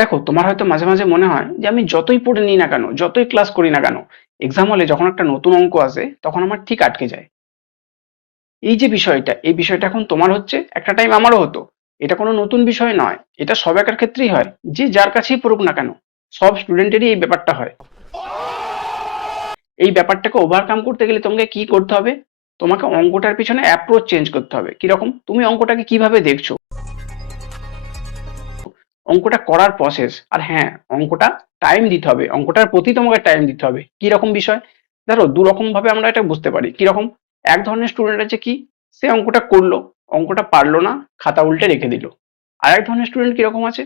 দেখো, তোমার হয়তো মাঝে মাঝে মনে হয় যে আমি যতই পড়ে নিই না কেন, যতই ক্লাস করি না কেন, এক্সাম হলে যখন একটা নতুন অঙ্ক আসে তখন আমার ঠিক আটকে যায়। এই যে বিষয়টা, এই বিষয়টা এখন তোমার হচ্ছে, একটা টাইম আমারও হতো। এটা কোনো নতুন বিষয় নয়, এটা সব একার ক্ষেত্রেই হয়, যে যার কাছেই পড়ুক না কেন, সব স্টুডেন্টেরই এই ব্যাপারটা হয়। এই ব্যাপারটাকে ওভারকাম করতে গেলে তোমাকে কি করতে হবে? তোমাকে অঙ্কটার পিছনে অ্যাপ্রোচ চেঞ্জ করতে হবে। কিরকম? তুমি অঙ্কটাকে কিভাবে দেখছো, অঙ্কটা করার প্রসেস। আর হ্যাঁ, অঙ্কটা টাইম দিতে হবে, অঙ্কটার প্রতি তোমাকে টাইম দিতে হবে। কি রকম বিষয়? ধরো দু রকম ভাবে আমরা এটা বুঝতে পারি। কিরকম? এক ধরনের স্টুডেন্ট আছে কি, সে অঙ্কটা করলো, অঙ্কটা পারলো না, খাতা উল্টে রেখে দিল। আর এক ধরনের স্টুডেন্ট কিরকম আছে,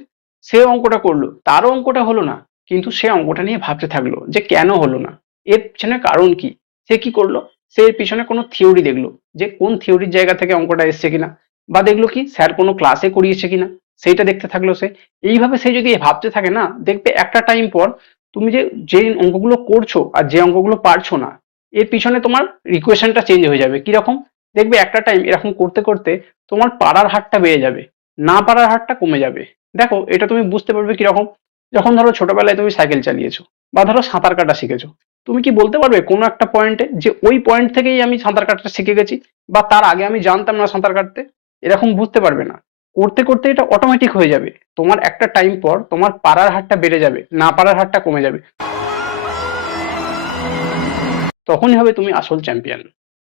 সে অঙ্কটা করলো, তারও অঙ্কটা হলো না, কিন্তু সে অঙ্কটা নিয়ে ভাবতে থাকলো যে কেন হলো না, এর পিছনে কারণ কি। সে কি করলো, সে এর পিছনে কোনো থিওরি দেখলো, যে কোন থিওরির জায়গা থেকে অঙ্কটা এসছে কিনা, বা দেখলো কি স্যার কোনো ক্লাসে করিয়েছে কিনা, সেইটা দেখতে থাকলো সে। এইভাবে সে যদি ভাবতে থাকে না, দেখবে একটা টাইম পর তুমি যে যে অঙ্কগুলো করছো আর যে অঙ্কগুলো পারছো না, এর পিছনে তোমার ইকুয়েশনটা চেঞ্জ হয়ে যাবে। কিরকম? দেখবে একটা টাইম এরকম করতে করতে তোমার পারার হারটা বেড়ে যাবে, না পারার হারটা কমে যাবে। দেখো, এটা তুমি বুঝতে পারবে কিরকম? যখন ধরো ছোটবেলায় তুমি সাইকেল চালিয়েছো, বা ধরো সাঁতার কাটা শিখেছো, তুমি কি বলতে পারবে কোনো একটা পয়েন্টে যে ওই পয়েন্ট থেকেই আমি সাঁতার কাটতে শিখে গেছি, বা তার আগে আমি জানতাম না সাঁতার কাটতে? এরকম বুঝতে পারবে না। করতে করতে এটা অটোমেটিক হয়ে যাবে। তোমার একটা টাইম পর তোমার পারার হারটা বেড়ে যাবে, না পারার হারটা কমে যাবে। তখনই হবে তুমি আসল চ্যাম্পিয়ন।